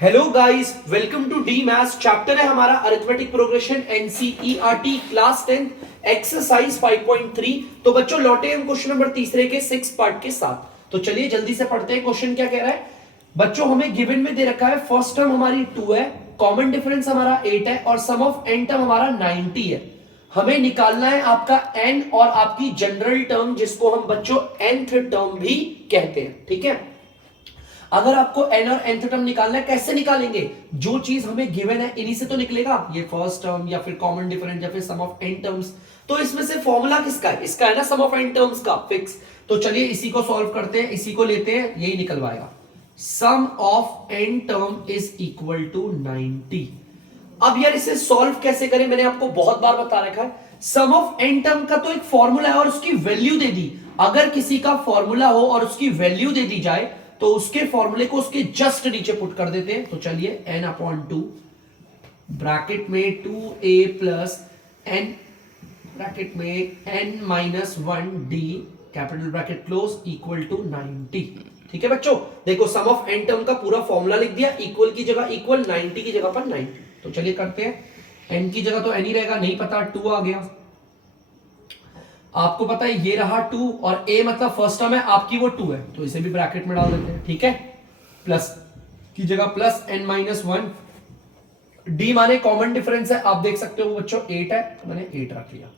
Hello guys, welcome to the maths. Chapter है हमारा arithmetic progression NCERT class 10 exercise 5.3। तो बच्चों लौटे हम क्वेश्चन नंबर तीसरे के 6 पार्ट के साथ। तो चलिए जल्दी से पढ़ते हैं। क्वेश्चन क्या कह रहा है बच्चों, हमें गिवन में दे रखा है फर्स्ट टर्म हमारी 2 है, कॉमन डिफरेंस हमारा 8 है और सम ऑफ n टर्म हमारा 90 है। हमें निकालना है आपका n और आपकी जनरल टर्म, जिसको हम बच्चों nth टर्म भी कहते हैं। ठीक है, अगर आपको n और nth टर्म निकालना है, कैसे निकालेंगे? जो चीज हमें गिवन है इन्हीं से तो निकलेगा, ये फर्स्ट टर्म या फिर कॉमन डिफरेंस या फिर सम ऑफ n टर्म्स। तो इसमें से फॉर्मूला किसका है? इसका है ना, सम ऑफ n टर्म्स का, फिक्स। तो चलिए इसी को सॉल्व करते हैं, इसी को लेते हैं, यही निकलवाएगा। Sum of n term is equal to 90। अब यार इसे सॉल्व कैसे करें, मैंने आपको बहुत बार बता रखा है। सम ऑफ n टर्म का तो एक फॉर्मूला है और उसकी वैल्यू दे दी। अगर किसी का फॉर्मूला हो और उसकी वैल्यू दे दी जाए तो उसके फॉर्मूले को उसके जस्ट नीचे पुट कर देते हैं। तो चलिए n/2 ब्रैकेट में 2a प्लस n ब्रैकेट में n-1d capital bracket close equal to 90। ठीक है बच्चों, देखो सम ऑफ n टर्म का पूरा फॉर्मूला लिख दिया, इक्वल की जगह इक्वल, 90 की जगह पर 90। तो चलिए करते हैं। n की जगह तो n ही रहेगा, नहीं पता 2 आ गया। आपको पता है ये रहा 2 और a मतलब फर्स्ट टर्म है आपकी, वो 2 है, तो इसे भी ब्रैकेट में डाल देते हैं। ठीक है, प्लस की जगह प्लस n-1, d माने कॉमन डिफरेंस है, आप देख सकते हो बच्चों 8 है, तो मैंने 8 रख लिया।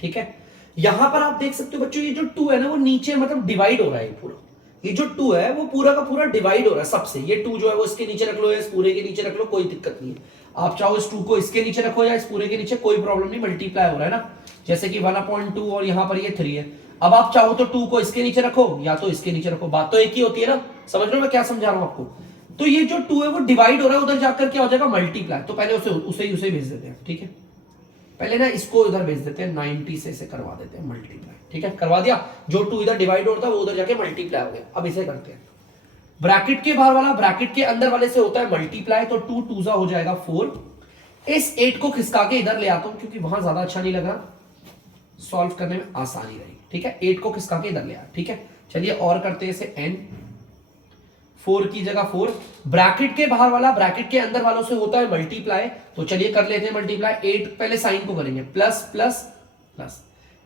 ठीक है, यहां पर आप देख सकते हो बच्चों ये जो 2 है ना, वो नीचे मतलब डिवाइड हो रहा है। ये पूरा ये जो 2 है वो पूरा का पूरा डिवाइड हो रहा है सबसे। ये 2 जो है वो इसके नीचे रख लो या इस पूरे के नीचे रख लो, कोई दिक्कत नहीं है। आप चाहो इस 2 को इसके नीचे रखो या इस पूरे के नीचे, कोई प्रॉब्लम नहीं, मल्टीप्लाई हो रहा है ना। जैसे कि 1/2 और यहां पर ये 3 है। अब आप चाहो तो 2 को इसके नीचे रखो या तो इसके नीचे रखो, बात तो एक ही होती है ना। समझ रहे हो मैं क्या समझा रहा हूं आपको? तो ये जो 2 है वो डिवाइड हो रहा है, उधर जाकर क्या हो जाएगा, मल्टीप्लाई। तो पहले उसे भेज देते हैं। ठीक है, पहले ना इसको इधर भेज देते हैं, 90 से इसे करवा देते हैं मल्टीप्लाई। ठीक है, करवा दिया। जो 2 इधर डिवाइड होता है वो उधर जाके मल्टीप्लाई हो गया। अब इसे करते हैं, ब्रैकेट के बाहर वाला ब्रैकेट के अंदर वाले से होता है मल्टीप्लाई, तो 2 2 हो जाएगा 4। इस 8 को खिसका के इधर ले आता हूं क्योंकि वहां ज्यादा अच्छा नहीं लग रहा, सॉल्व करने में आसानी रहेगी। ठीक है, 8 को खिसका के इधर ले आया। ठीक है, चलिए और करते हैं इसे n, 4 की जगह 4, ब्रैकेट के बाहर वाला ब्रैकेट के अंदर वालों से होता है मल्टीप्लाई, तो चलिए कर लेते हैं मल्टीप्लाई। 8 पहले साइन को करेंगे, प्लस प्लस प्लस,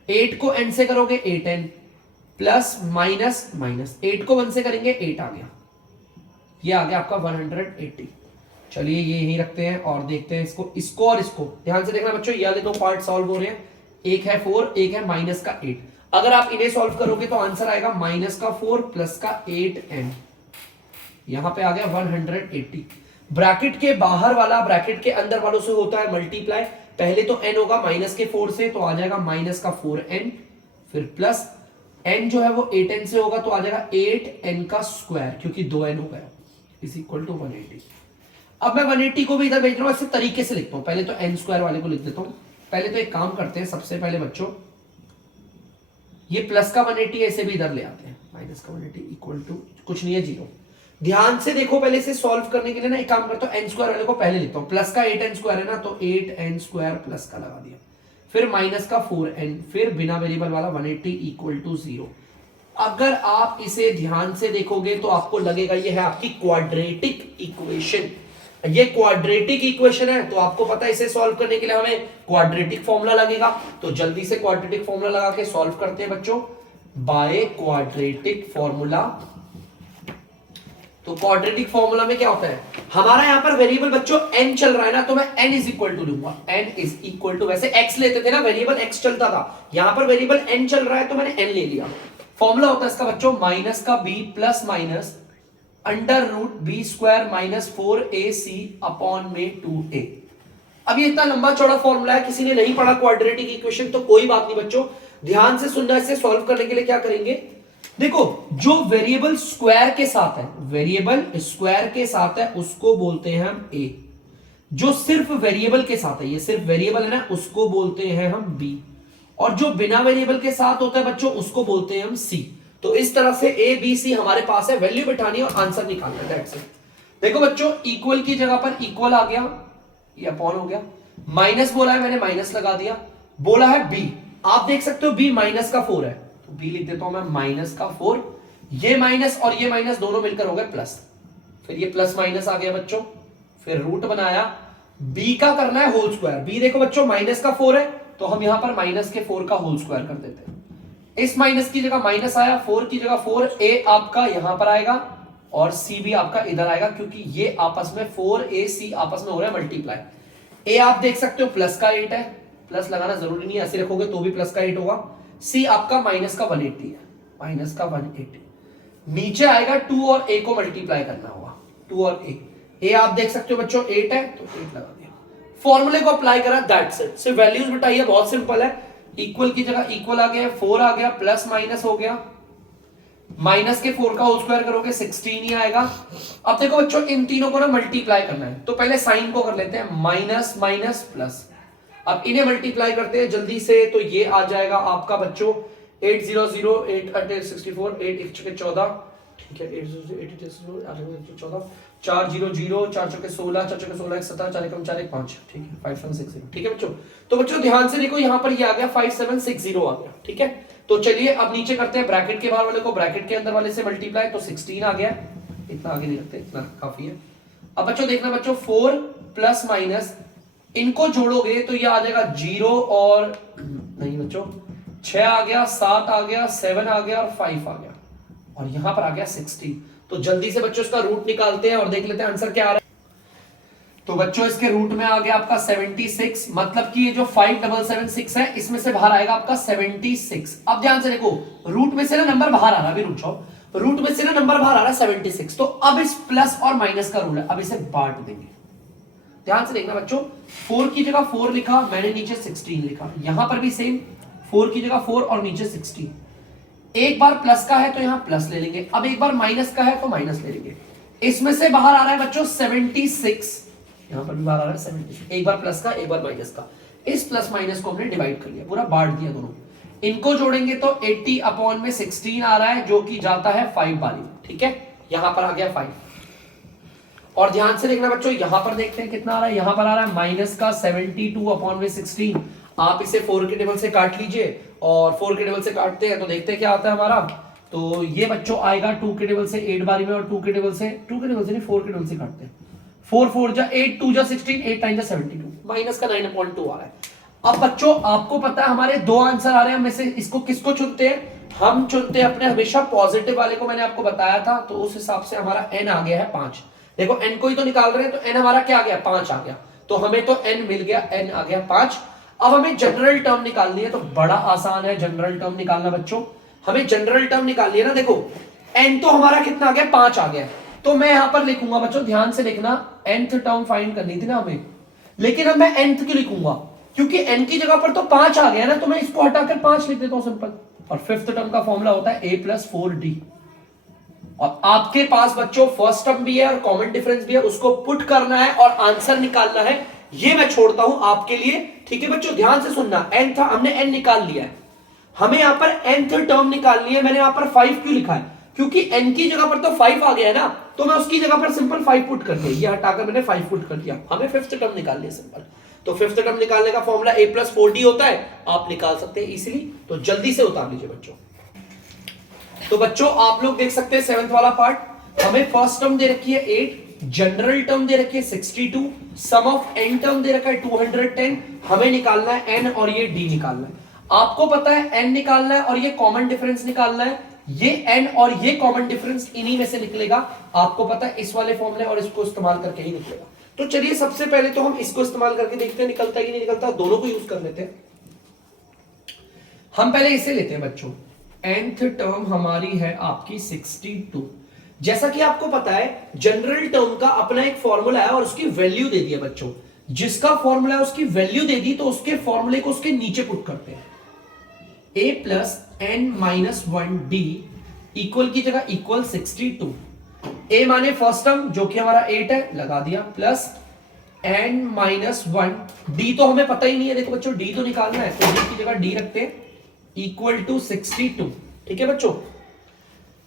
8 को n से करोगे 8n, प्लस माइनस माइनस, 8 को 1 से करेंगे 8 आ गया, ये आ गया आपका 180। चलिए ये यही रखते हैं और देखते हैं इसको और इसको। ध्यान से देखना बच्चों, ये वाले दो पार्ट सॉल्व हो रहे हैं, एक है 4, एक है माइनस का 8। अगर आप इन्हें सॉल्व करोगे तो आंसर आएगा माइनस का 4 प्लस का 8n, यहां पे आ गया 180। ब्रैकेट के बाहर वाला ब्रैकेट के अंदर वालों से होता है मल्टीप्लाई, पहले तो n होगा माइनस के 4 से, तो आ जाएगा माइनस का 4n, फिर प्लस n जो है वो 8n से होगा, तो आ जाएगा 8n का स्क्वायर, क्योंकि 2n हो गया, इज इक्वल टू 180। अब मैं 180 को भी इधर भेज रहा हूं, ऐसे तरीके से लिखता हूं। पहले तो n स्क्वायर वाले को लिख देता हूं। पहले तो एक काम करते हैं, सबसे पहले बच्चों ये प्लस का 180 ऐसे भी इधर ले आते हैं, माइनस का 180 इक्वल टू कुछ नहीं है 0। ध्यान से देखो, पहले से सॉल्व करने के लिए ना एक काम करता हूं, n स्क्वायर वाले को पहले लिखता हूं। प्लस का 8n स्क्वायर है ना, तो 8n स्क्वायर प्लस का लगा दिया, फिर माइनस का 4n, फिर बिना वेरिएबल वाला 180 इक्वल टू 0। अगर आप इसे ध्यान से देखोगे तो आपको लगेगा ये है आपकी क्वाड्रेटिक इक्वेशन। ये क्वाड्रेटिक इक्वेशन है, तो आपको पता है इसे सॉल्व करने के लिए हमें क्वाड्रेटिक फॉर्मूला लगेगा। तो जल्दी से क्वाड्रेटिक फॉर्मूला लगा के सॉल्व करते हैं बच्चों, बाय क्वाड्रेटिक फॉर्मूला। तो क्वाड्रेटिक फॉर्मूला में क्या होता है, हमारा यहां पर वेरिएबल बच्चों n चल रहा है ना, तो मैं n इज इक्वल टू लूंगा। n इज इक्वल टू, वैसे x लेते थे ना, वेरिएबल x चलता था, यहां पर वेरिएबल n चल रहा है तो मैंने n ले लिया। फॉर्मूला होता है इसका बच्चों माइनस का b plus minus under root B square minus 4ac upon में 2a। अब ये इतना लंबा चौड़ा फॉर्मूला है, किसी ने नहीं पढ़ा क्वाड्रेटिक इक्वेशन तो कोई बात नहीं बच्चों, ध्यान से सुनना। इसे सॉल्व करने के लिए क्या करेंगे, देखो जो वेरिएबल स्क्वायर के साथ है, वेरिएबल स्क्वायर के साथ है उसको बोलते हैं हम a। जो सिर्फ वेरिएबल के साथ है, ये सिर्फ वेरिएबल है ना, उसको बोलते हैं हम b। और जो बिना वेरिएबल के साथ होता है बच्चों उसको बोलते हैं हम c। तो इस तरह से a b c हमारे पास है, वैल्यू बिठानी और आंसर निकालना है, दैट्स इट। देखो बच्चों इक्वल की जगह पर इक्वल आ गया, ये अपॉन हो गया, माइनस बोला है मैंने माइनस लगा दिया, बोला है b, आप देख सकते हो b माइनस का 4 है, तो b लिख देता हूं मैं माइनस का 4, ये माइनस और ये माइनस दोनों मिलकर हो गए प्लस। फिर ये प्लस माइनस आ गया बच्चों, फिर रूट बनाया, b का करना है होल स्क्वायर। b देखो बच्चों माइनस का 4 है तो हम यहां पर माइनस के 4 का होल स्क्वायर कर देते हैं। इस माइनस की जगह माइनस आया, 4 की जगह 4, a आपका यहां पर आएगा और c भी आपका इधर आएगा, क्योंकि ये आपस में 4ac आपस में हो रहा है मल्टीप्लाई। a आप देख सकते हो प्लस का 8 है, प्लस लगाना जरूरी नहीं है, ऐसे रखोगे तो भी प्लस का 8 होगा। c आपका माइनस का 180 है, माइनस का 180। नीचे आएगा 2 और a को मल्टीप्लाई करना होगा, 2 और a आप देख सकते हो बच्चों 8 है तो 8 लगा दिया, फॉर्मूले को अप्लाई करा, दैट्स इट। सिर्फ वैल्यूज बताइए, बहुत सिंपल है। इक्वल की जगह इक्वल आ गया, 4 आ गया, प्लस माइनस हो गया, माइनस के 4 का होल स्क्वायर करोगे 16 ही आएगा। अब देखो बच्चों इन तीनों को ना मल्टीप्लाई करना है, तो पहले साइन को कर लेते हैं, माइनस माइनस प्लस। अब इन्हें मल्टीप्लाई करते हैं जल्दी से, तो ये आ जाएगा आपका बच्चों 8 0 0 8 8 64 8 1 6 14, ठीक है 8 0 8 14 4 0 0 4 6 16 4 6 16 17 4 1 4 1 5, ठीक है 5 7 6 0, ठीक है बच्चों। तो बच्चों ध्यान से देखो यहाँ पर ये आ गया 5 7 6 0 आ गया, ठीक है। तो चलिए अब नीचे करते हैं, ब्रैकेट के बाहर वाले को ब्रैकेट के अंदर वाले से मल्टीप्लाई, तो 16 आ गया, इतना आगे नहीं रखते, इतना काफी है। अब बच्चों देखना बच्चों 4 प्लस माइनस, इनको जोड़ोगे तो ये आ जाएगा 0 और नहीं बच्चों 6 आ गया, 7 आ गया, 7 आ गया और 5 आ गया, और यहां पर आ गया 16। तो जल्दी से बच्चों इसका रूट निकालते हैं और देख लेते हैं आंसर क्या आ रहा है। तो बच्चों इसके रूट में आ गया आपका 76, मतलब कि ये जो 5776 है इसमें से बाहर आएगा आपका 76। अब ध्यान से देखो रूट में से ना नंबर बाहर आ रहा है, अभी रुक जाओ, रूट में से ना नंबर बाहर आ रहा है 76। तो अब इस प्लस और माइनस का रूल है, अब इसे बांट देंगे। ध्यान से देखना बच्चों, 4 की जगह 4 लिखा मैंने, नीचे 16 लिखा, यहां पर भी सेम 4 की जगह 4 और नीचे 16। एक बार प्लस का है तो यहां प्लस ले लेंगे, अब एक बार माइनस का है तो माइनस ले लेंगे। इसमें से बाहर आ रहा है बच्चों 76, यहां पर भी बाहर आ रहा है 76, एक बार प्लस का एक बार माइनस का। इस प्लस माइनस को हमने डिवाइड कर लिया, पूरा बांट दिया दोनों, इनको जोड़ेंगे तो 80 अपॉन में 16 आ रहा है, जो कि जाता है 5 बारी, ठीक है, यहां पर आ गया 5। और ध्यान से देखना बच्चों, यहां पर देखते हैं कितना आ रहा है, यहां पर आ रहा है माइनस का 72 अपॉन में 16। आप इसे 4 के टेबल से काट लीजिए, और 4 के टेबल से काटते हैं तो देखते हैं क्या आता है हमारा। तो ये बच्चों आएगा 2 के टेबल से 8 बारी में, और 2 के टेबल से नहीं 4 के टेबल से काटते हैं, 4 4 जा 8 2 जा 16 8 9 जा 72, माइनस का 9.2 आ रहा है। अब बच्चों आपको पता है हमारे दो आंसर आ रहे हैं, हम में से इसको किसको चुनते हैं, हम चुनते हैं अपने हमेशा पॉजिटिव वाले को, मैंने आपको बताया था। तो उस हिसाब से हमारा n आ गया है 5। देखो n को ही तो निकाल रहे हैं, तो n हमारा क्या आ गया 5 आ गया, तो हमें तो n मिल गया, n आ गया 5। अब हमें जनरल टर्म निकालनी है, तो बड़ा आसान है जनरल टर्म निकालना बच्चों। हमें जनरल टर्म निकालनी है ना, देखो n तो हमारा कितना आ गया 5 आ गया, तो मैं यहां पर लिखूंगा बच्चों, ध्यान से लिखना, nth टर्म फाइंड करनी थी ना हमें, लेकिन अब मैं nth क्यों लिखूंगा, क्योंकि n की जगह पर तो 5 आ गया ना, तो मैं इसको हटाकर 5 लिख देता हूं सिंपल। और फिफ्थ टर्म का फॉर्मूला होता है a + 4d। और आपके पास बच्चों फर्स्ट टर्म भी है और कॉमन डिफरेंस भी है, उसको पुट करना है और आंसर निकालना है, ये मैं छोड़ता हूं आपके लिए, ठीक है बच्चों। ध्यान से सुनना, n था, हमने n निकाल लिया है, हमें यहां पर nth टर्म निकालनी है। मैंने यहां पर 5 क्यों लिखा है, क्योंकि n की जगह पर तो 5 आ गया है ना, तो मैं उसकी जगह पर सिंपल 5 पुट कर दिया, ये हटाकर मैंने 5 पुट कर दिया। हमें फिफ्थ टर्म निकालनी है सिंपल, तो फिफ्थ टर्म निकालने का फॉर्मूला a + 4d होता है, आप निकाल सकते हैं इजीली। तो जल्दी से उतार लीजिए बच्चों। तो बच्चों आप लोग देख सकते हैं 7th वाला पार्ट, हमें फर्स्ट टर्म दे रखी है 8, जनरल टर्म दे रखी है 62, सम ऑफ n टर्म दे रखा है 210, हमें निकालना है n और ये d निकालना है। आपको पता है n निकालना है और ये कॉमन डिफरेंस निकालना है, ये n और ये कॉमन डिफरेंस इन्हीं में से निकलेगा, आपको पता है इस वाले फॉर्मूले और इसको इस्तेमाल करके ही निकलेगा। तो चलिए सबसे पहले तो हम इसको इस्तेमाल करके देखते हैं निकलता है कि नहीं निकलता, दोनों को यूज कर लेते हैं। हम पहले इसे लेते हैं बच्चों, nth टर्म हमारी है आपकी 62। जैसा कि आपको पता है जनरल टर्म का अपना एक फॉर्मूला है और उसकी वैल्यू दे दी है बच्चों, जिसका फॉर्मूला है उसकी वैल्यू दे दी, तो उसके फॉर्मूले को उसके नीचे पुट करते हैं, a + n - 1d इक्वल की जगह इक्वल 62। a माने फर्स्ट टर्म जो कि हमारा 8 है, लगा दिया, प्लस n - 1 d तो हमें पता ही नहीं है, देखो बच्चों d तो निकालना है, तो d की जगह d रखते हैं, इक्वल टू 62। ठीक है बच्चों,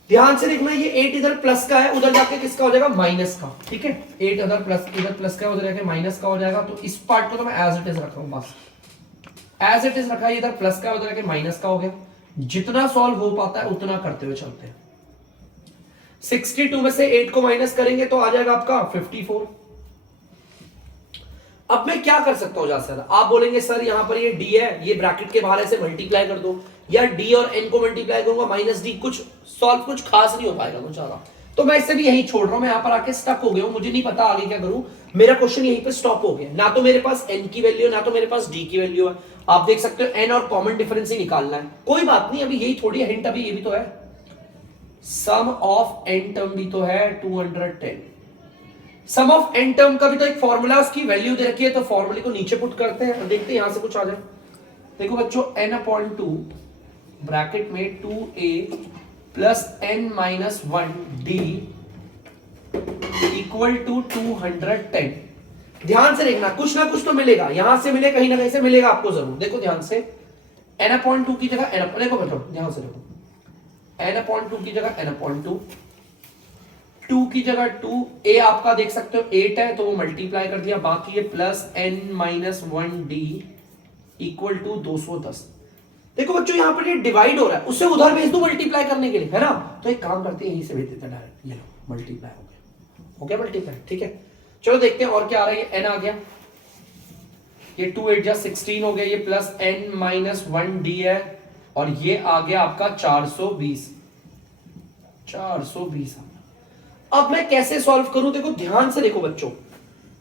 ध्यान से देखना, ये 8 इधर प्लस का है, उधर जाके किसका हो जाएगा माइनस का, ठीक है, 8 इधर प्लस का, उधर जाके माइनस का हो जाएगा। तो इस पार्ट को तो मैं एज इट इज रख रहा हूं, बस एज इट इज रखा है, इधर प्लस का उधर जाके माइनस का हो गया। जितना सॉल्व हो पाता है उतना करते हुए चलते हैं। 62 में से 8 को माइनस करेंगे तो आ जाएगा आपका 54। अब मैं क्या कर सकता हूं ज्यादा से ज्यादा, आप बोलेंगे सर यहां पर ये डी है, ये ब्रैकेट के बाहर ऐसे मल्टीप्लाई कर दो, या डी और एन को मल्टीप्लाई करूंगा माइनस डी, कुछ सॉल्व कुछ खास नहीं हो पाएगा मुझे ज्यादा, तो मैं इससे भी यही छोड़ रहा हूं। मैं यहां पर आके स्टक हो गया हूं, मुझे नहीं पता आगे क्या करूं, मेरा क्वेश्चन यहीं पे स्टॉप हो गया। ना तो मेरे पास एन की वैल्यू है, ना तो मेरे पास डी की वैल्यू है। आप देख सकते हो एन और कॉमन डिफरेंस ही निकालना है। कोई बात नहीं, अभी यही थोड़ी हिंट, अभी ये भी तो है, सम ऑफ एन टर्म भी तो है 210। सम ऑफ एन टर्म का भी तो एक फॉर्मूला, उसकी वैल्यू दे रखी है, तो फॉर्मूले को नीचे पुट करते हैं, देखते हैं यहां से कुछ आ जाए। देखो बच्चों n/2 ब्रैकेट में 2a plus n minus 1d equal to 210। ध्यान से देखना, कुछ ना कुछ तो मिलेगा, यहां से मिले, कहीं ना कहीं से मिलेगा आपको जरूर। देखो ध्यान से, n/2 की जगह n, देखो बताओ ध्यान से देखो, n/2 की जगह n/2, 2 की जगह 2, a आपका देख सकते हो 8 है तो वो मल्टीप्लाई कर दिया, बाकी ये plus n minus 1d equal to 210। देखो बच्चों यहां पर ये डिवाइड हो रहा है, उससे उधर भेज दो मल्टीप्लाई करने के लिए, है ना? तो एक काम करते हैं, यहीं से भेज देते हैं डायरेक्ट, ये लो मल्टीप्लाई हो गया मल्टीप्लाई, ठीक है। चलो देखते हैं और क्या आ रहा है। n आ गया, ये 2 8 जा 16 हो गया, ये प्लस n माइनस 1d है, और ये आ गया आपका 420 420। अब मैं कैसे सॉल्व करूं? देखो ध्यान से देखो बच्चों,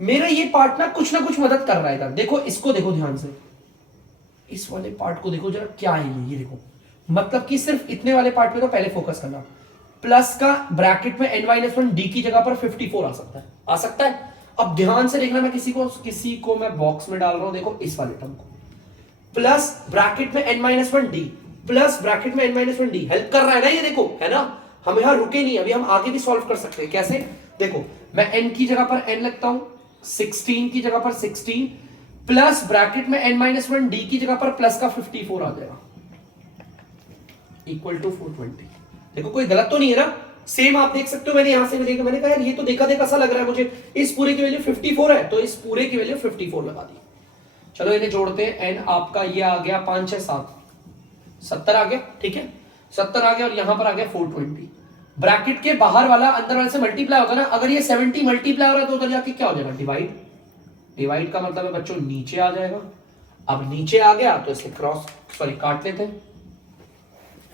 मेरा ये पार्ट ना कुछ मदद कर रहा है इधर। देखो इसको देखो ध्यान से, इस वाले पार्ट को देखो जरा, क्या है ये देखो, मतलब कि सिर्फ इतने वाले पार्ट पे तो पहले फोकस करना। प्लस का ब्रैकेट में n-1 d की जगह पर 54 आ सकता है। अब ध्यान से देखना, मैं किसी को मैं बॉक्स में डाल रहा हूं, देखो इस वाले टर्म को, प्लस ब्रैकेट में n-1 d प्लस ब्रैकेट में n-1 d, हेल्प कर रहा है ना ये, देखो है ना? हम यहां रुके नहीं, अभी हम आगे भी सॉल्व कर सकते हैं। कैसे? देखो मैं n की जगह पर n लगता हूं, 16 की जगह पर 16, प्लस ब्रैकेट में n-1 d की जगह पर प्लस का 54 आ जाएगा, इक्वल टू 420। देखो कोई गलत तो नहीं है ना? सेम आप देख सकते हो, मैंने यहां से भी देखा, मैंने कहा यार ये तो देखा सा लग रहा है मुझे, इस पूरे की वैल्यू 54 है, तो इस पूरे की वैल्यू 54 लगा दी। चलो इन्हें जोड़ते हैं, n आपका ये आ गया 5 6 7 70 आ गया, ठीक है 70 आ गया, और यहां पर आ गया 420। ब्रैकेट के बाहर वाला अंदर वाले से मल्टीप्लाई होगा ना, अगर ये 70 मल्टीप्लाई हो रहा है तो उधर जाके क्या हो जाएगा? डिवाइड का मतलब है बच्चों नीचे आ जाएगा। अब नीचे आ गया तो इसे काट लेते हैं।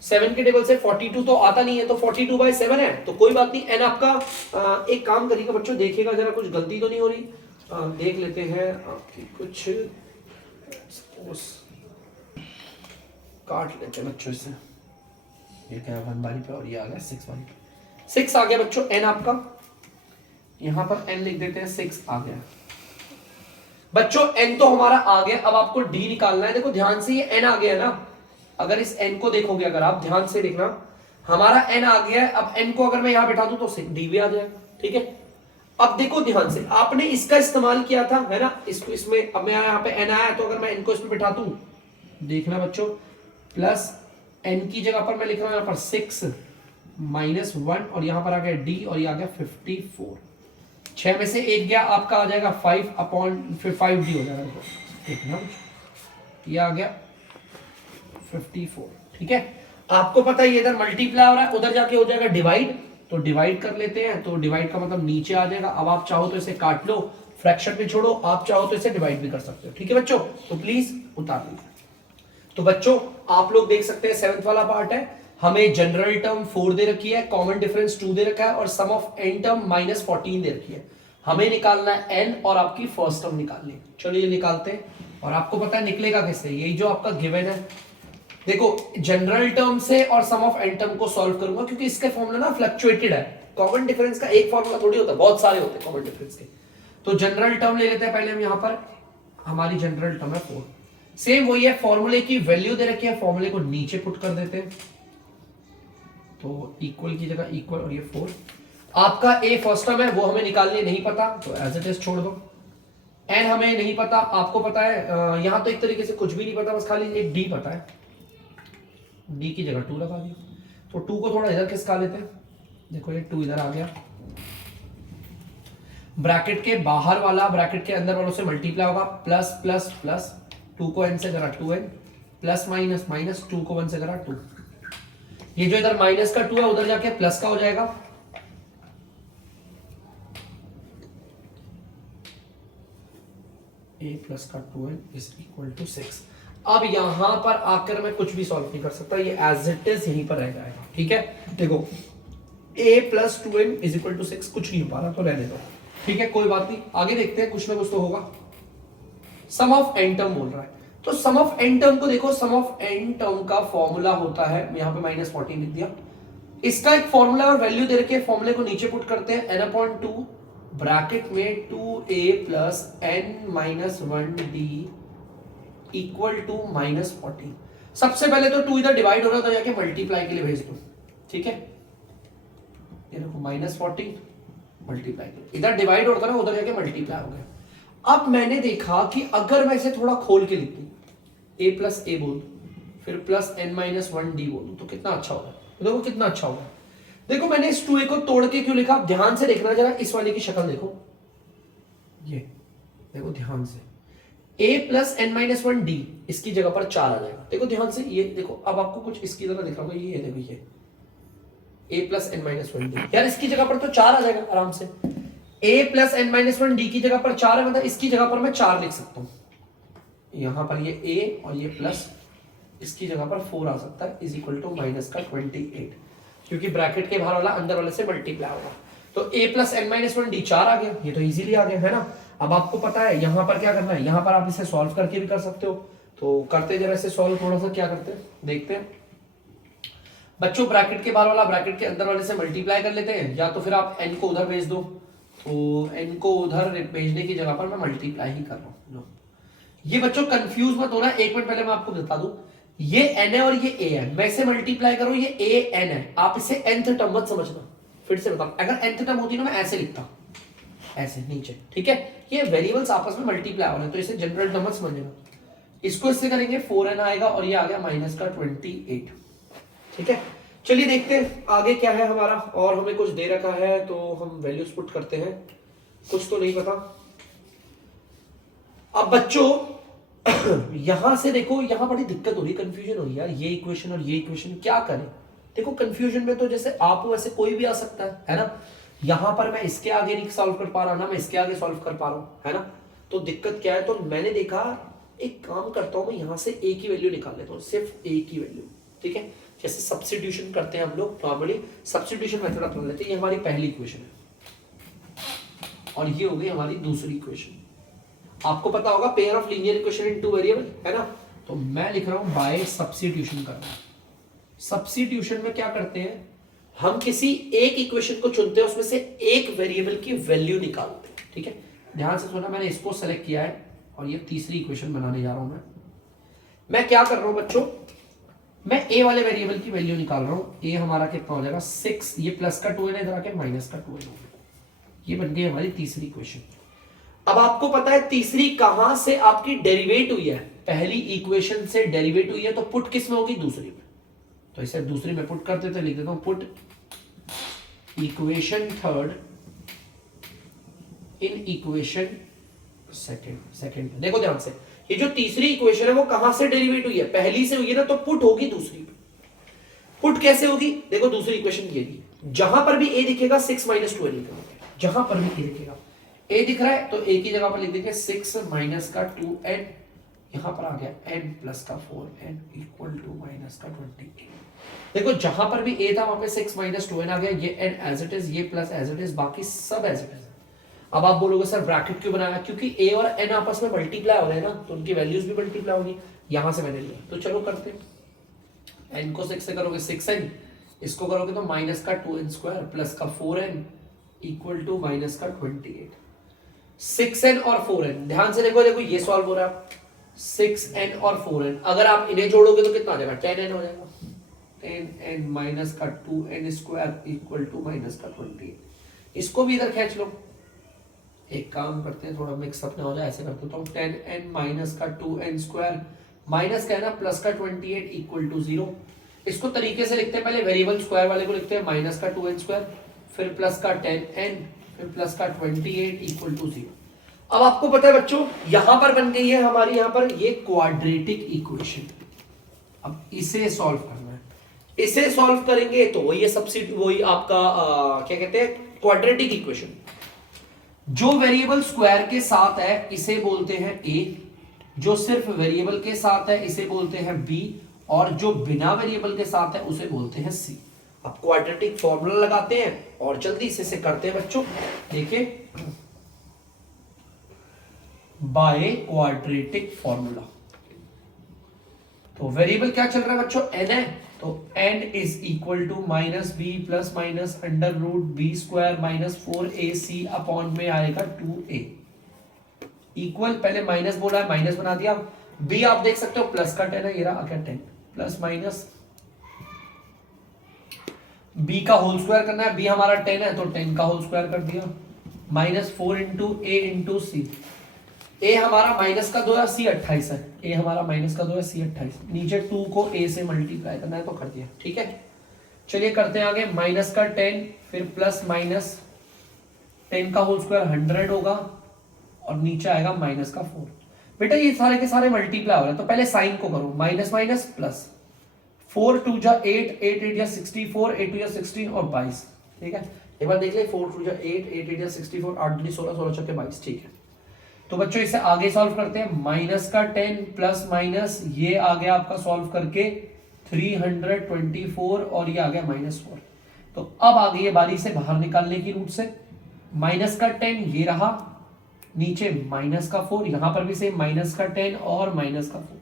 7 के टेबल से 42 तो आता नहीं है, तो 42/7 है, तो कोई बात नहीं। n आपका एक काम करिएगा बच्चों, देखिएगा जरा कुछ गलती तो नहीं हो रही, देख लेते हैं आपकी कुछ, काट लेते हैं बच्चों इसे। ये क्या 1 बारी पे, और ये आ गया 6 बारी पे, 6 आ गया बच्चों n आपका, यहां पर n लिख देते हैं, 6 आ गया बच्चों। n तो हमारा आ गया, अब आपको d निकालना है। देखो ध्यान से, ये n आ गया ना, अगर इस n को देखोगे, अगर आप ध्यान से देखना, हमारा n आ गया है। अब n को अगर मैं यहां बैठा दूं तो d भी आ जाएगा, ठीक है। अब देखो ध्यान से, आपने इसका इस्तेमाल किया था, है ना, इसको इसमें, अब मैं यहां पे n आया, तो अगर मैं n को इसमें बैठा दूं, देखना बच्चों, प्लस n की जगह पर मैं लिख रहा हूं यहां पर 6 माइनस 1, और यहां पर आ गया d, और ये आ गया 54। 6 में से 1 गया, आपका आ जाएगा 5/5d हो जाएगा। देखना ये आ गया 54, ठीक है। आपको पता है ये इधर मल्टीप्लाई हो रहा है, उधर जाके हो जाएगा डिवाइड, तो डिवाइड कर लेते हैं, तो डिवाइड का मतलब नीचे आ जाएगा। अब आप चाहो तो इसे काट लो, फ्रैक्शन में छोड़ो, आप चाहो तो इसे डिवाइड भी कर सकते हो, ठीक है बच्चों। तो प्लीज उतार लीजिए। तो बच्चों आप लोग देख सकते हैं 7th वाला पार्ट है, हमें जनरल टर्म 4 दे रखी है, कॉमन डिफरेंस 2 दे रखा है, और सम ऑफ n टर्म -14 दे रखी है। हमें निकालना है n, और आपकी फर्स्ट टर्म निकालनी है। चलो ये निकालते हैं, और आपको पता है निकलेगा कैसे, यही जो आपका गिवन है। देखो जनरल टर्म से और सम ऑफ n टर्म को सॉल्व करूंगा, क्योंकि इसका फॉर्मूला ना फ्लक्चुएटेड है। कॉमन डिफरेंस का एक फॉर्मूला थोड़ी होता है, बहुत सारे होते हैं कॉमन डिफरेंस के। तो जनरल टर्म ले लेते हैं पहले हम, यहां पर हमारी जनरल टर्म है 4, सेम वही है, फॉर्मूले की वैल्यू दे रखी है, फॉर्मूले को नीचे पुट कर देते हैं, तो इक्वल की जगह इक्वल, और ये 4। आपका a फर्स्ट टर्म है, वो हमें निकालने नहीं पता, तो एज इट इज छोड़ दो। n हमें नहीं पता, आपको पता है, यहां तो एक तरीके से कुछ भी नहीं पता, बस खाली एक d पता है, d की जगह 2 लगा दिया, तो 2 को थोड़ा इधर खिसका लेते हैं। देखो ये 2 इधर आ गया, ब्रैकेट के बाहर वाला ब्रैकेट के अंदर वालों से मल्टीप्लाई होगा, प्लस प्लस प्लस, 2 को n से करा 2n, प्लस माइनस माइनस, 2 को 1 से करा 2। ये जो इधर माइनस का 2 है, उधर जाके प्लस का हो जाएगा, a प्लस का 2n इज इक्वल टू 6। अब यहां पर आकर मैं कुछ भी सॉल्व नहीं कर सकता, ये एज इट इज यहीं पर रह जाएगा। ठीक है, देखो a plus 2n is equal to 6 कुछ नहीं हो पा रहा तो रहने दो। ठीक है, कोई बात नहीं, आगे देखते हैं, कुछ ना कुछ तो होगा। सम ऑफ n टर्म बोल रहा है, तो सम ऑफ n टर्म को देखो, सम ऑफ n टर्म का फॉर्मूला होता है, यहाँ पे -14 लिख दिया, इसका एक फॉर्मूला और वैल्यू दे रखे, फॉर्मूले को नीचे पुट करते हैं, n/2 ब्रैकेट में 2a plus n-1d equal to -14। सबसे पहले तो 2 इधर डिवाइड हो रहा था, जाके मल्टीप्लाई के लिए भेज दो। ठीक है, ये देखो -14 मल्टीप्लाई के लिए, इधर डिवाइड होता ना, उधर जाके मल्टीप्लाई हो गया। अब मैंने देखा कि अगर मैं इसे थोड़ा खोल के लिख दूं, a प्लस a बोल दूं, फिर प्लस n-1d बोल दूं, तो कितना अच्छा होगा। देखो कितना अच्छा होगा। देखो मैंने इस 2a को तोड़ के क्यों लिखा, ध्यान से देखना जरा, इस वाले की शक्ल देखो, ये देखो ध्यान से, a प्लस n-1d इसकी जगह पर 4 आ जाएगा। देखो ध्यान से, ये देखो, अब आपको कुछ इसकी तरह दिख रहा होगा, ये देखो, ये a प्लस n-1d, यार इसकी जगह पर तो 4 आ जाएगा आराम से। a प्लस n-1d की जगह पर 4 है, मतलब इसकी जगह पर मैं 4 लिख सकता हूं। यहां पर ये a और ये प्लस, इसकी जगह पर 4 आ सकता है, इज इक्वल टू -28, क्योंकि ब्रैकेट के बाहर वाला अंदर वाले से मल्टीप्लाई होगा। तो a प्लस n-1d 4 आ गया, ये तो इजीली आ गया है ना। अब आपको पता है यहां पर क्या करना है, यहां पर आप इसे सॉल्व करके भी कर सकते हो, तो करते जरा इसे सॉल्व, थोड़ा सा क्या करते हैं देखते हैं बच्चों। ब्रैकेट के बाहर वाला ब्रैकेट के अंदर वाले से मल्टीप्लाई कर लेते हैं, या तो फिर आप n को उधर भेज दो, तो n को उधर भेजने की जगह पर मैं मल्टीप्लाई ही कर रहा हूं। ये बच्चों कंफ्यूज मत होना, एक मिनट पहले मैं आपको बता दूं, ये n है और ये a है, मैं इसे मल्टीप्लाई करूं, ये a n है, आप इसे nth टर्म मत समझना। फिर से बताऊं, अगर nth टर्म होती ना मैं ऐसे लिखता, ऐसे नीचे। ठीक है, ये वेरिएबल्स आपस में मल्टीप्लाई हो रहे हैं, तो इसे जनरल टर्म मत समझना। इसको इससे करेंगे 4n आएगा, और ये आ गया -28। ठीक है, चलिए देखते हैं आगे क्या है हमारा, और हमें कुछ दे रखा है तो हम वैल्यूज पुट करते हैं, कुछ तो नहीं पता। अब बच्चों यहां से देखो, यहां बड़ी दिक्कत हो रही, कंफ्यूजन हो रही है यार, ये इक्वेशन और ये इक्वेशन क्या करें। देखो कंफ्यूजन में तो जैसे आप हो वैसे कोई भी आ सकता है ना। यहां पर मैं इसके आगे नहीं सॉल्व कर पा रहा ना, मैं इसके आगे सॉल्व कर पा रहा हूं, है ना। तो दिक्कत क्या है, तो मैंने देखा एक काम करता हूं, मैं यहां से a की वैल्यू निकाल लेता हूं, सिर्फ a की वैल्यू। ठीक है, जैसे सब्स्टिट्यूशन करते हैं हम लोग नॉर्मली, सब्स्टिट्यूशन मेथड अपना लेते हैं। ये हमारी पहली इक्वेशन है और ये हो गई हमारी दूसरी इक्वेशन। आपको पता होगा pair of linear equation in two variable, है ना। तो मैं लिख रहा हूं बाय सब्स्टिट्यूशन करना। सब्स्टिट्यूशन में क्या करते हैं, हम किसी एक इक्वेशन को चुनते हैं, उसमें से एक वेरिएबल की वैल्यू निकालते हैं। ठीक है, ध्यान से सुना, मैंने इसको सेलेक्ट किया है और ये तीसरी इक्वेशन बनाने जा रहा हूं। मैं क्या कर रहा हूं बच्चों, मैं a वाले वेरिएबल की वैल्यू निकाल रहा हूं। a हमारा कितना हो जाएगा 6, ये प्लस का 2n इधर आके माइनस का 2n हो गया। ये बन गई हमारी तीसरी इक्वेशन। अब आपको पता है तीसरी कहां से आपकी डेरिवेट हुई है, पहली इक्वेशन से डेरिवेट हुई है, तो पुट किस में होगी, दूसरी में। तो इसे दूसरी में पुट करते थे, लिख देता हूं put equation third in equation second. देखो ध्यान से, ये जो तीसरी इक्वेशन है वो कहां से डेरिवेट हुई है, पहली से हुई है ना, तो पुट होगी दूसरी पे। पुट कैसे होगी, देखो दूसरी इक्वेशन ये थी, जहां पर भी a दिखेगा 6 - 2n लिखेंगे, जहां पर भी a दिखेगा, a दिख रहा है तो a की जगह पर लिख देंगे 6 - का 2n, यहां पर आ गया n प्लस का 4n इक्वल टू माइनस का 28। देखो जहां पर भी a था वहां पे 6 - 2n आ गया, ये n एज इट इज, ये प्लस एज इट इज, बाकी सब एज इट इज। अब आप बोलोगे सर ब्रैकेट क्यों बनाया, क्योंकि a और n आपस में मल्टीप्लाई हो रहे हैं ना, तो उनकी वैल्यूज भी मल्टीप्लाई होगी, यहां से मैंने लिया। तो चलो करते हैं, n को 6 से करोगे 6n, इसको करोगे तो माइनस का 2n² प्लस का 4n इक्वल टू माइनस का 28। 6n और 4n, ध्यान से देखो, देखो ये सॉल्व हो रहा है, 6n और 4n, अगर आप इन्हें जोड़ोगे तो कितना आ जाएगा, 10n हो जाएगा। 10n माइनस का 2n² इक्वल टू माइनस का 28। इसको भी इधर खींच लो, एक काम करते हैं थोड़ा मिक्सअप ना हो जाए, ऐसे करते तो 10n माइनस का 2n² माइनस का है ना प्लस का 28 इक्वल टू 0। इसको तरीके से लिखते हैं, पहले वेरिएबल स्क्वायर वाले को लिखते हैं माइनस का 2n², फिर प्लस का 10n, फिर प्लस का 28 इक्वल टू 0। अब आपको पता है बच्चों यहां पर बन गई है हमारी, यहां पर ये क्वाड्रेटिक इक्वेशन। अब इसे सॉल्व करना है, इसे सॉल्व करेंगे तो वही है वही आपका क्या कहते हैं क्वाड्रेटिक इक्वेशन। जो वेरिएबल स्क्वायर के साथ है इसे बोलते हैं ए, जो सिर्फ वेरिएबल के साथ है इसे बोलते हैं बी, और जो बिना वेरिएबल के साथ है उसे बोलते हैं सी। अब क्वाड्रेटिक फॉर्मूला लगाते हैं और जल्दी से करते हैं बच्चों। देखिए बाय क्वाड्रेटिक फॉर्मूला, तो वेरिएबल क्या चल रहा है बच्चों, एन है, तो n is equal to minus B plus minus under root B square minus 4ac upon में आएगा 2a इक्वल, पहले माइनस बोला है माइनस बना दिया, b आप देख सकते हो प्लस का 10 है, ये रहा क्या 10 प्लस माइनस b का होल स्क्वायर करना है, b हमारा 10 है तो 10 का होल स्क्वायर कर दिया, माइनस 4 इंटू ए इंटू सी, ए हमारा माइनस का 2 है, सी 28 है, ए हमारा माइनस का 2 है, सी 28, नीचे 2 को ए से मल्टीप्लाई करना है तो कर दिया। ठीक है, चलिए करते हैं आगे, माइनस का 10 फिर प्लस माइनस 10 का होल स्क्वायर 100 होगा और नीचे आएगा माइनस का 4। बेटा ये सारे के सारे मल्टीप्लाई हो रहे हैं तो पहले साइन को करो, माइनस माइनस प्लस, 4 2 जा 8, 8 8 जा 64, 8 2 जा 16 और 22। ठीक है, एक बार देख ले, 4 2 जा 8, 8 8 जा 64, 8 2 16, 16 छक्के 22। ठीक है, तो बच्चों इसे आगे सॉल्व करते हैं, माइनस का 10 प्लस माइनस ये आ गया आपका सॉल्व करके 324 और ये आ गया -4। तो अब आ गई है बारी से बाहर निकालने की रूट से, माइनस का 10 ये रहा, नीचे माइनस का 4, यहां पर भी से माइनस का 10 और माइनस का 4,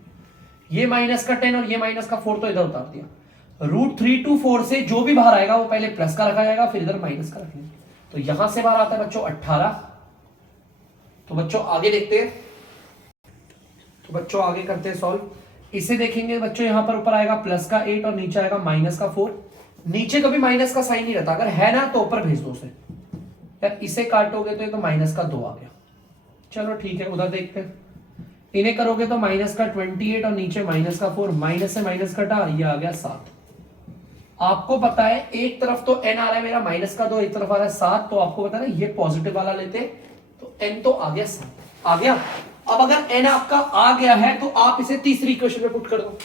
ये माइनस का 10 और ये माइनस का 4 तो इधर उतार दिया, रूट 3 to 4 से जो भी बाहर आएगा वो पहले प्लस का रखा जाएगा फिर इधर माइनस का रखेंगे, तो यहां से बाहर आता है बच्चों 18। तो बच्चों आगे देखते हैं, तो बच्चों आगे करते हैं सॉल्व, इसे देखेंगे बच्चों, यहां पर ऊपर आएगा प्लस का 8 और नीचे आएगा माइनस का 4, नीचे कभी माइनस का साइन नहीं रहता, अगर है ना तो ऊपर भेज दो उसे, यार इसे काटोगे तो ये तो माइनस का 2 आ गया, चलो ठीक है उधर देखते हैं, इन्हें करोगे तो माइनस का 28 और नीचे माइनस का 4, माइनस से माइनस कटा ये आ गया 7। आपको पता है एक तरफ तो n आ रहा है मेरा माइनस का 2, एक तरफ आ रहा है 7, तो आपको पता है ना ये पॉजिटिव वाला लेते, तो n तो आ गया 7 आ गया। अब अगर n आपका आ गया है तो आप इसे तीसरी इक्वेशन में पुट कर दो,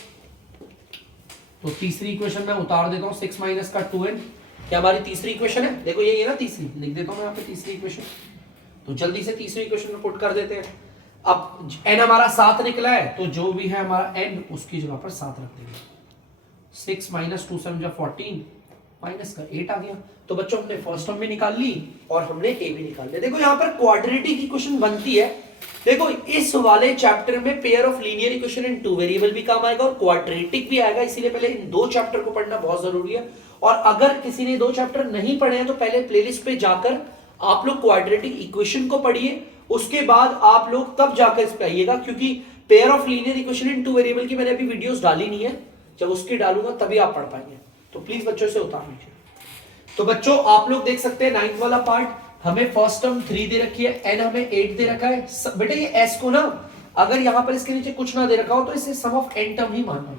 तो तीसरी इक्वेशन में उतार देता हूं 6 माइनस का 2n, क्या हमारी तीसरी इक्वेशन है, देखो ये ना तीसरी, लिख देता हूं मैं यहाँ पे तीसरी इक्वेशन, तो जल्दी से तीसरी इक्वेशन में पुट कर देते हैं। अब n हमारा 7 निकला है तो जो भी है हमारा n उसकी जगह पर 7 रख देंगे, 6 माइनस 2 7 14 माइनस का 8 आ गया। तो बच्चों हमने फर्स्ट टर्म भी निकाल ली और हमने ए भी निकाल लिया। देखो यहाँ पर क्वाड्रेटिक इक्वेशन बनती है, देखो इस वाले चैप्टर में pair of linear equation in two variable भी काम आएगा और क्वाड्रेटिक भी आएगा, इसीलिए पहले इन दो चैप्टर को पढ़ना बहुत जरूरी है। और अगर किसी ने दो चैप्टर नहीं पढ़े हैं तो पहले प्लेलिस्ट पे जाकर आप लोग क्वाड्रेटिक इक्वेशन को पढ़िए, उसके बाद आप लोग तब जाकर इस पे आइएगा, क्योंकि pair of linear equation in two variable की मैंने अभी वीडियोस डाली नहीं है, जब उसकी डालूंगा तभी आप पढ़ पाएंगे, तो प्लीज बच्चों से उतार लीजिए। तो बच्चों आप लोग देख सकते हैं 9th वाला पार्ट, हमें फर्स्ट टर्म 3 दे रखी है, n हमें 8 दे रखा है। बेटा ये s को ना अगर यहां पर इसके नीचे कुछ ना दे रखा हो तो इसे सम ऑफ n टर्म ही मानना,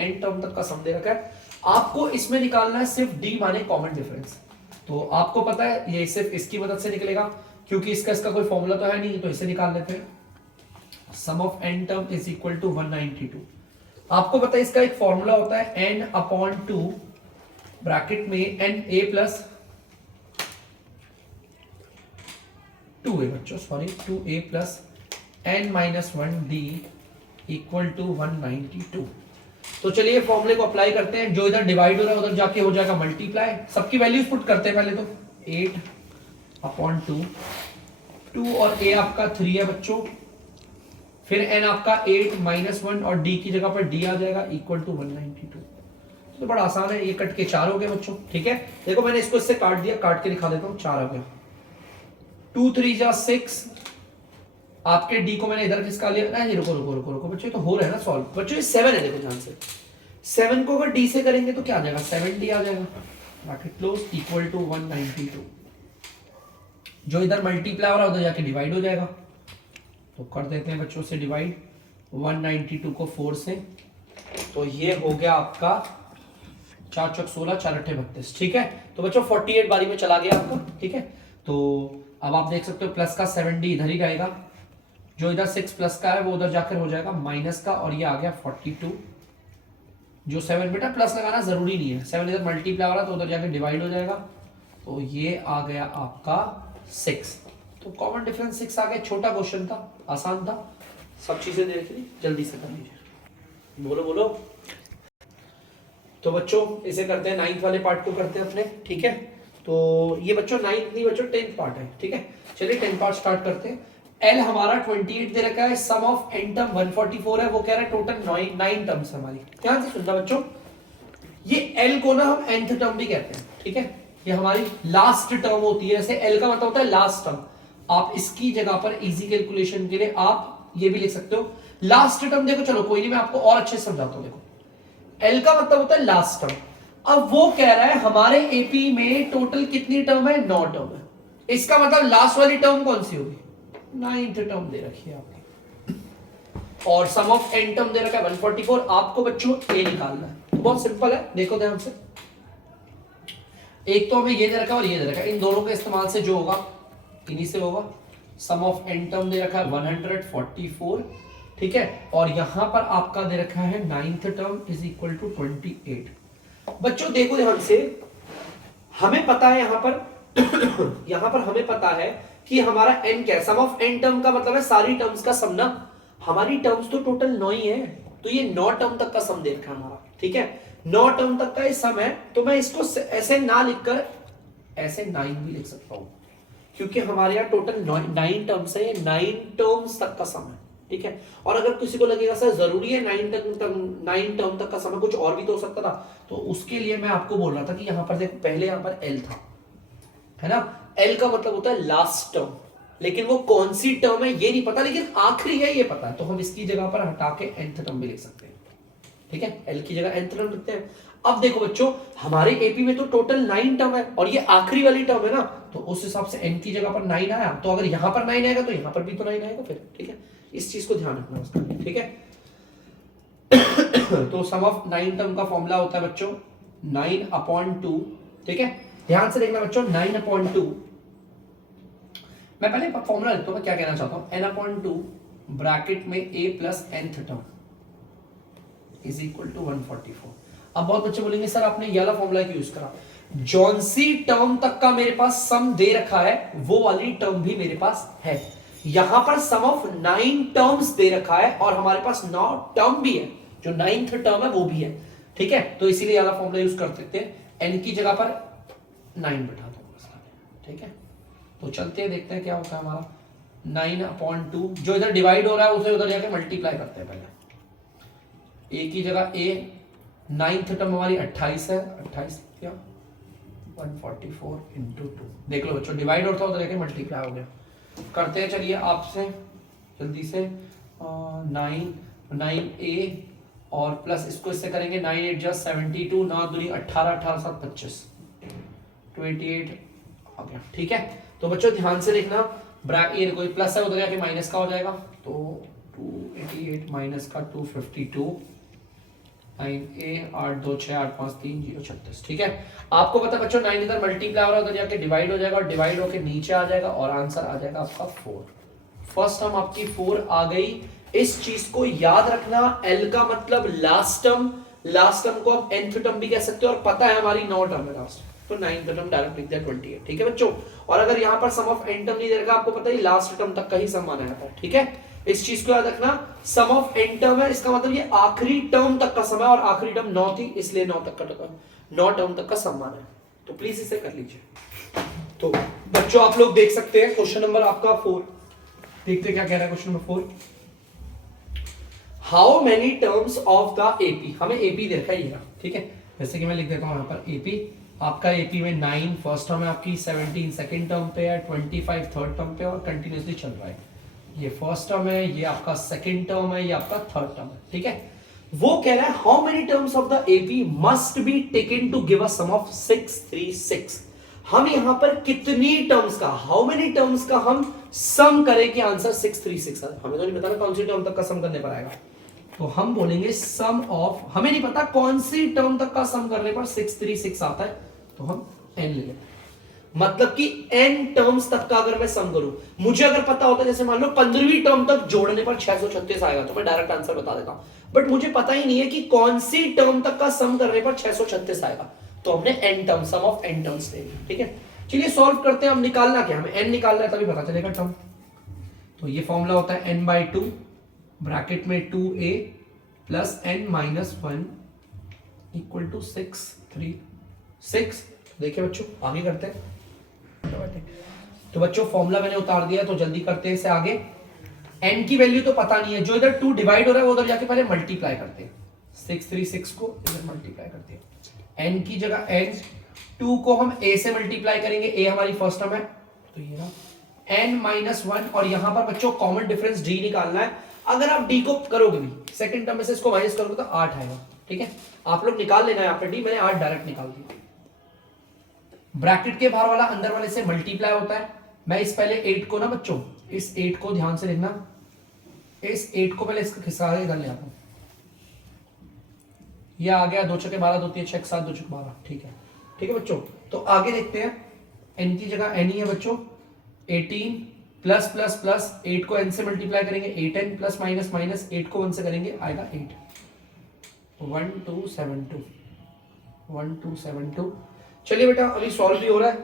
n टर्म तक का सम दे रखा है। आपको इसमें निकालना है सिर्फ d माने कॉमन डिफरेंस, तो आपको पता है ये सिर्फ इसकी मदद से निकलेगा, क्योंकि इसका कोई फॉर्मूला तो है नहीं, तो इसे निकाल लेते हैं, sum of n term is equal to 192। आपको पता है इसका एक फॉर्मूला होता है n अपॉन 2 ब्रैकेट में n a प्लस 2a बच्चों, sorry 2a plus n minus 1 d equal to 192। तो चलिए फॉर्मूले को अप्लाई करते हैं, जो इधर डिवाइड हो रहा है उधर जाके हो जाएगा मल्टीप्लाई, सबकी वैल्यूज पुट करते हैं पहले तो, 8 अपॉन 2 और a आपका 3 है बच्चों, फिर n आपका 8 माइनस 1 और d की जगह पर d आ जाएगा इक्वल टू 192। तो बड़ा आसान है, ये कट के 4 हो गए बच्चों। ठीक है, देखो मैंने इसको इससे काट दिया, काट के दिखा देता हूं, 4 आ गया, 2 3 जा 6, आपके d को मैंने इधर किसका लिया, नहीं रुको रुको रुको रुको बच्चों, तो हो रहा है ना सॉल्व बच्चों, ये 7 है, देखो ध्यान से 7 को अगर d से करेंगे तो क्या आ जाएगा, 7d आ जाएगा, ब्रैकेट क्लोज इक्वल टू 192। जो इधर मल्टीप्लाई हो रहा है उधर जाके डिवाइड हो जाएगा, तो कर देते हैं बच्चों से डिवाइड 192 को 4 से, तो ये हो गया आपका 4 चौक 16 4 अट्ठे 32। ठीक है, तो बच्चों 48 बारी में चला गया आपका। ठीक है, तो अब आप देख सकते हो प्लस का 7d इधर ही रहेगा, जो इधर 6 प्लस का है वो उधर जाकर हो जाएगा माइनस का, और ये आ गया 42, जो 7 बेटा प्लस लगाना जरूरी नहीं है, 7 इधर मल्टीप्लाई हो रहा तो उधर जाकर डिवाइड हो जाएगा, तो ये आ गया आपका 6। तो कॉमन डिफरेंस 6 आ गया, छोटा क्वेश्चन था, आसान था, सब चीजें देख ली, जल्दी से कर लीजिए। बोलो बोलो। तो बच्चों इसे करते हैं, 9th वाले पार्ट को करते हैं अपने, ठीक है। तो ये बच्चों 9th नहीं बच्चों 10th पार्ट है, ठीक है। चलिए 10th पार्ट स्टार्ट करते हैं। एल हमारा 28 दे रखा है, सम ऑफ एन टर्म 144 है, वो कह रहा है टोटल 9 टर्म्स हमारी। ध्यान से सुनना बच्चों, ये एल को ना हम nth टर्म भी कहते हैं, ठीक है। ये हमारी लास्ट टर्म होती है, जैसे एल का मतलब होता है लास्ट टर्म। आप इसकी जगह पर इजी कैलकुलेशन के लिए आप ये भी लिख सकते हो लास्ट टर्म। देखो चलो कोई नहीं, मैं आपको और अच्छे से समझाता हूं। देखो एल का मतलब होता है लास्ट टर्म। अब वो कह रहा है हमारे एपी में टोटल कितनी टर्म है, 9 टर्म है। इसका मतलब लास्ट वाली टर्म कौन सी होगी, 9th टर्म दे रखी है आपकी, और सम ऑफ एन टर्म दे रखा है 144। आपको बच्चों ए निकालना है, तो बहुत सिंपल है, देखो ध्यान से। एक तो हमें ये दे रखा है और ये दे रखा है, इन दोनों के इस्तेमाल से जो होगा इन्हीं से होगा। सम ऑफ एन टर्म दे रखा है 144, ठीक है, और यहां पर आपका दे रखा है 9th term is equal to 28। बच्चों देखो ध्यान से, हमें पता है यहां पर यहां पर हमें पता है कि हमारा एन क्या है, सम ऑफ एन टर्म का मतलब है सारी टर्म्स का सम ना। हमारी टर्म्स तो टोटल 9 ही है, तो ये 9 टर्म तक का सम दे रखा है हमारा, ठीक है। 9 टर्म तक का ये सम है, तो मैं इसको ऐसे ना लिखकर ऐसे 9 भी लिख सकता हूं, क्योंकि हमारे यहाँ टोटल 9 टर्म्स है, ये 9 टर्म्स तक का सम है, ठीक है। और अगर किसी को लगेगा सर जरूरी है 9 टर्म तक का सम, कुछ और भी तो हो सकता था, तो उसके लिए मैं आपको बोल रहा था कि यहां पर देखो पहले यहां पर एल था, है ना। एल का मतलब होता है लास्ट टर्म, लेकिन वो कौन सी टर्म है ये नहीं पता, लेकिन आखिरी है ये पता है, तो हम इसकी जगह पर हटा के nth टर्म भी लिख सकते हैं, ठीक है। एल की जगह nth टर्म लिखते हैं। अब देखो बच्चों, हमारे एपी में तो टोटल 9 टर्म है, और ये आखिरी वाली टर्म है ना, तो उस हिसाब से n की जगह पर 9 आया, तो अगर यहां पर 9 आएगा तो यहां पर भी तो 9 आएगा फिर, ठीक है। इस चीज को ध्यान रखना उसका, ठीक है। तो सम ऑफ 9 टर्म का फॉर्मूला होता है बच्चों 9/2, ठीक है। ध्यान से देखना बच्चों, 9/2, मैं पहले फॉर्मूला लिखता हूं, मैं क्या कहना चाहता हूं, n/2 ब्रैकेट में a plus nth term is equal to 144। अब बहुत बच्चे बोलेंगे सर आपने ये वाला फॉर्मूला क्यों यूज करा, जौन सी टर्म तक का मेरे पास सम दे रखा है वो वाली टर्म भी मेरे पास है। यहां पर सम ऑफ 9 टर्म्स दे रखा है, और हमारे पास 9 टर्म भी है, जो 9th टर्म है वो भी है, ठीक है। तो इसीलिए वाला फॉर्मूला यूज कर सकते हैं, n की जगह पर 9 बिठा दो, ठीक है। तो चलते हैं, देखते हैं क्या होता है हमारा 9/2, जो इधर डिवाइड हो रहा है उसे उधर जाके मल्टीप्लाई करते हैं पहले। a की जगह a, 9th टर्म हमारी 28 है, 28 क्या 144 इंटू 2, देख लो बच्चों डिवाइड होता है उधर जाके मल्टीप्लाई हो गया। करते हैं चलिए आपसे जल्दी से 9a और प्लस इसको इससे करेंगे 9 8 जा 72, 9 दूनी 18, 18 7 25, 28 आ गया, ठीक है। तो बच्चों ध्यान से देखना, ये कोई प्लस है उधर जाके माइनस का हो जाएगा, तो 288 माइनस का 252, 9a 8 2 6 8 5 3 0 36, ठीक है। आपको पता बच्चों 9 इधर मल्टीप्लाई हो रहा है, उधर जाके डिवाइड हो जाएगा, और डिवाइड होके नीचे आ जाएगा, और आंसर आ जाएगा आपका 4। फर्स्ट टर्म आपकी 4 आ गई। इस चीज को याद रखना, एल का मतलब लास्ट टर्म, लास्ट टर्म को आप nth टर्म भी कह सकते हो, और पता है हमारी 9 टर्म है लास्ट, तो 9th टर्म डायरेक्ट लिख दिया 28, ठीक है बच्चों। और अगर यहाँ पर सम ऑफ n टर्म नहीं दे रखा, आपको पता है लास्ट टर्म तक का ही सम माना जाता है, ठीक है। इस चीज को याद रखना, सम ऑफ n टर्म है, इसका मतलब ये आखिरी टर्म तक का सम है, और आखिरी टर्म 9 थी, इसलिए 9 टर्म तक का सम माना है, तो प्लीज इसे कर लीजिए। तो बच्चों आप लोग देख सकते हैं क्वेश्चन नंबर आपका 4, देखते क्या कह रहा है question number 4। How many terms of the AP, हमें एपी दे रखा है ये, ठीक है। जैसे कि मैं लिख देता हूं यहां पर एपी, आपका एपी में 9 फर्स्ट टर्म है आपकी, 17 सेकंड टर्म पे है, 25 थर्ड टर्म पे, और कंटिन्यूअसली चल रहा है। ये फर्स्ट टर्म है, ये आपका सेकंड टर्म है, ये आपका थर्ड टर्म है, ठीक है। वो कह रहा है how many terms of the AP must be taken to give a sum of 636। हम यहां पर कितनी टर्म्स का, हाउ मेनी टर्म्स का हम सम करें कि आंसर 636 है। हमें तो नहीं पता ना कौन सी टर्म तक का सम करने पर आएगा, तो हम बोलेंगे सम ऑफ, हमें नहीं पता कौन सी टर्म तक का सम करने पर 636 आता है, तो हम n ले लेते हैं। मतलब कि n टर्म्स तक का अगर मैं सम करूं, मुझे अगर पता होता है जैसे मान लो 15वीं टर्म तक जोड़ने पर 636 आएगा, तो मैं डायरेक्ट आंसर बता देता हूं। बट मुझे पता ही नहीं है कि कौन सी टर्म तक का सम करने पर 636 आएगा, तो हमने n term, sum of n terms ले लिया, ठीक है। चलिए सॉल्व करते हैं। हम निकालना क्या, हमें n निकालना है, तभी पता चलेगा टर्म। तो ये फॉर्मूला होता है n/2 ब्रैकेट में 2a plus n-1 equal to 6 3 6। देखिए बच्चों आगे करते हैं। तो बच्चों फॉर्मूला मैंने उतार दिया, तो जल्दी करते हैं इसे आगे। n की वैल्यू तो पता नहीं है, जो इधर 2 डिवाइड हो रहा है वो उधर जाके पहले मल्टीप्लाई करते हैं। 6 3 6 को इधर मल्टीप्लाई करते हैं। n की जगह n, 2 को हम a से मल्टीप्लाई करेंगे, a हमारी फर्स्ट टर्म है, तो ये रहा n-1। और यहां पर बच्चों कॉमन डिफरेंस d निकालना है। अगर आप d को करोगे भी सेकंड टर्म में से इसको माइनस करोगे तो 8 आएगा। ठीक है, आप लोग निकाल लेना यहाँ पे d, मैंने 8 डायरेक्ट निकाल दिया। ब्रैकेट के बाहर वाला अंदर वाले से मल्टीप्लाई होता है। मैं इस पहले 8 को ना बच्चों, इस 8 को ध्यान से लिखना, इस 8 को पहले इसका खिसका के इधर ले आता हूं। ये आ गया 2 छके 12 2 3 6 7 2 छके 12। ठीक है बच्चों। तो आगे देखते हैं, n की जगह n ही है बच्चों। 18 प्लस प्लस प्लस 8 को n से मल्टीप्लाई करेंगे 8n प्लस माइनस माइनस 8 को 1 से करेंगे आएगा 8। 1 2 7 2। चलिए बेटा अभी सॉल्व भी हो रहा है।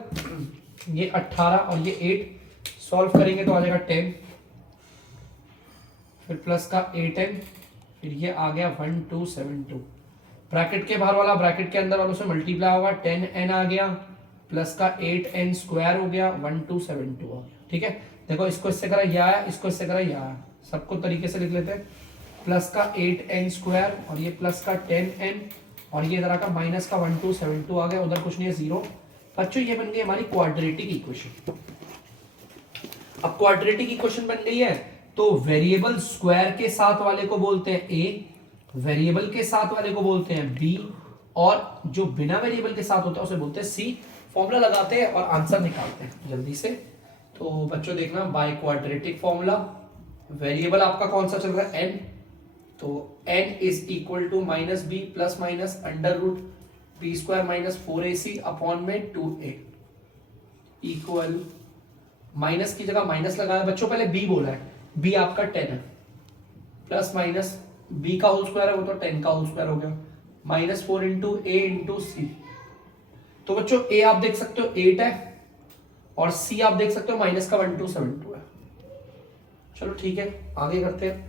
ये 18 और ये 8 सॉल्व करेंगे तो आ जाएगा 10, फिर प्लस का 8n, फिर ये आ गया 1 2 7 2। ब्रैकेट के बाहर वाला ब्रैकेट के अंदर वालों से मल्टीप्लाई होगा, 10n आ गया प्लस का 8n स्क्वायर हो गया, 1 2 7 2 आ गया। ठीक है, देखो इसको इससे करा यह आया, इसको इससे करा यह आया, सबको तरीके से लिख लेते हैं। प्लस का 8n स्क्वायर और ये प्लस का 10n और ये इधर का माइनस का 1 2 7 2 आ गया, उधर कुछ नहीं है 0। बच्चों ये बन गई हमारी क्वाड्रेटिक इक्वेशन। अब क्वाड्रेटिक इक्वेशन बन गई है तो वेरिएबल स्क्वायर के साथ वाले को बोलते हैं a, वेरिएबल के साथ वाले को बोलते हैं b, और जो बिना वेरिएबल के साथ होता है उसे बोलते हैं c। फॉर्मूला लगाते हैं और आंसर निकालते हैं जल्दी से। तो बच्चों देखना, बाय क्वाड्रेटिक फॉर्मूला वेरिएबल आपका कौन सा चल रहा है n, तो n is equal to minus B plus minus under root B square minus 4ac upon में 2a इक्वल, माइनस की जगह माइनस लगाया बच्चों, पहले b बोला है, b आपका 10 है, प्लस माइनस b का होल स्क्वायर है वो तो 10 का होल स्क्वायर हो गया, माइनस 4 इंटू a इंटू सी। तो बच्चों a आप देख सकते हो 8 है और c आप देख सकते हो माइनस का 1 2 7 2 है। चलो ठीक है आगे करते हैं।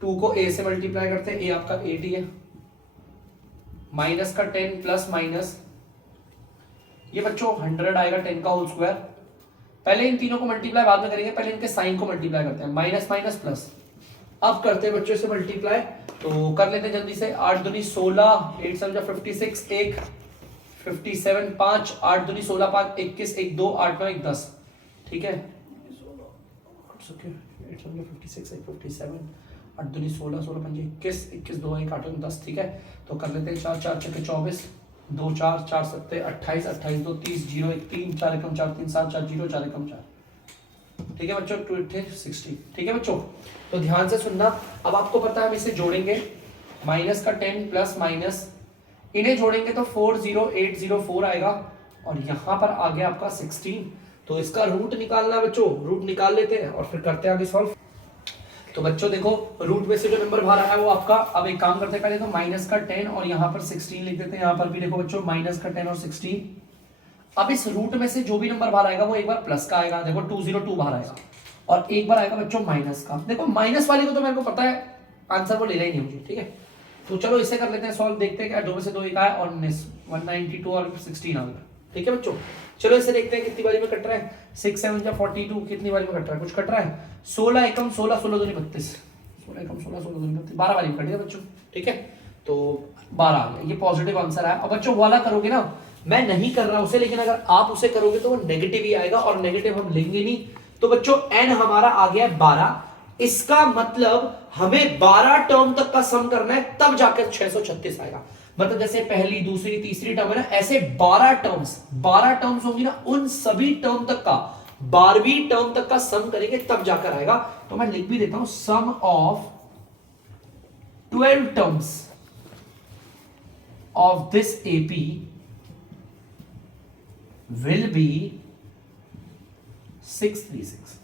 2 को a से मल्टीप्लाई करते हैं, a आपका 8 ही है, माइनस का 10 प्लस माइनस ये बच्चों 100 आएगा 10 का होल स्क्वायर। पहले इन तीनों को मल्टीप्लाई बाद में करेंगे, पहले इनके साइन को मल्टीप्लाई करते हैं, माइनस माइनस प्लस। अब करते हैं बच्चों से मल्टीप्लाई, तो कर लेते हैं जल्दी से। 8 दूनी 16, 8 समझा 56, 1 57, 5 8 दूनी 16 5 21 1 2 8 9 1 10। ठीक है 8 समझा 56 1 57 8 दूनी 16 16 5 21 21 2 1 8 10। ठीक है तो कर लेते हैं 4 4 6 24 2 4 4 7 28 28 2 30 0 1 3 4 एकम 4 3 7 4 0 4 एकम 4। ठीक है बच्चों 2 8 60। ठीक है बच्चों तो ध्यान से सुनना। अब आपको पता है हम इसे जोड़ेंगे, माइनस का 10 प्लस माइनस, इन्हें जोड़ेंगे तो 40804 आएगा और यहां पर आ गया आपका 16। तो इसका रूट निकालना बच्चों, रूट निकाल लेते हैं और फिर करते हैं आगे सॉल्व। तो बच्चों देखो रूट में से जो नंबर बाहर आया है वो आपका, अब एक काम करते हैं पहले तो माइनस का 10 और यहाँ पर 16 लिख देते हैं। यहाँ पर भी देखो बच्चों माइनस का 10 और 16। अब इस रूट में से जो भी नंबर बाहर आएगा वो एक बार प्लस का आएगा, देखो 202 बाहर आएगा, और एक बार आएगा बच्चों माइनस का। देखो माइनस वाले को तो मेरे को पता है आंसर वो लेना ही नहीं मुझे। ठीक है तो चलो इसे कर लेते हैं सॉल्व, देखते हैं क्या 2 में से 2 एक आया और 192 और 16 आ गया। ठीक है बच्चों चलो इसे देखते हैं कितनी बारी में कट रहा है। 6 7 जा 42 कितनी बारी में कट रहा है, कुछ कट रहा है। 16 एकम 16 16 दूनी 32, 16 एकम 16 16 दूनी 32, 12 बारी में कट गया बच्चों। ठीक है तो 12 आ गया, ये पॉजिटिव आंसर है। अब बच्चों वाला करोगे ना, मैं नहीं कर रहा उसे, लेकिन अगर आप उसे करोगे तो वो नेगेटिव ही आएगा और नेगेटिव हम लेंगे नहीं। तो बच्चों n हमारा आ गया 12, इसका मतलब हमें 12 टर्म तक का सम करना है तब जाकर 636 आएगा। मतलब जैसे पहली दूसरी तीसरी टर्म है ना, ऐसे 12 टर्म्स होंगी ना, उन सभी टर्म तक का 12वीं टर्म तक का सम करेंगे तब जाकर आएगा। तो मैं लिख भी देता हूं, sum of 12 terms of this AP will be 636।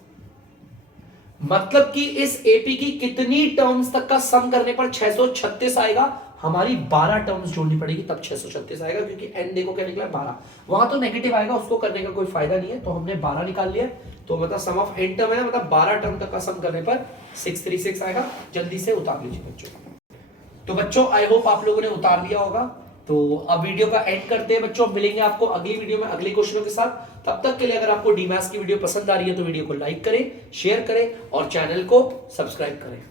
मतलब कि इस एपी की कितनी टर्म्स तक का सम करने पर 636 आएगा, हमारी 12 टर्म्स जोड़नी पड़ेगी, तब 636 आएगा, क्योंकि n देखो क्या निकला 12, वहां तो नेगेटिव आएगा, उसको करने का कोई फायदा नहीं है, तो हमने 12 निकाल लिया। तो मतलब सम ऑफ n टर्म है, मतलब 12 टर्म तक का सम करने पर 636 आएगा। जल्दी से उतार लीजिए बच्चों। तो बच्चों आई होप आप लोगों ने उतार दिया होगा। तो अब वीडियो का एंड करते हैं बच्चों, मिलेंगे आपको अगली वीडियो में अगले क्वेश्चनों के साथ। तब तक के लिए अगर आपको डीमैथ्स की वीडियो पसंद आ रही है तो वीडियो को लाइक करें, शेयर करें और चैनल को सब्सक्राइब करें।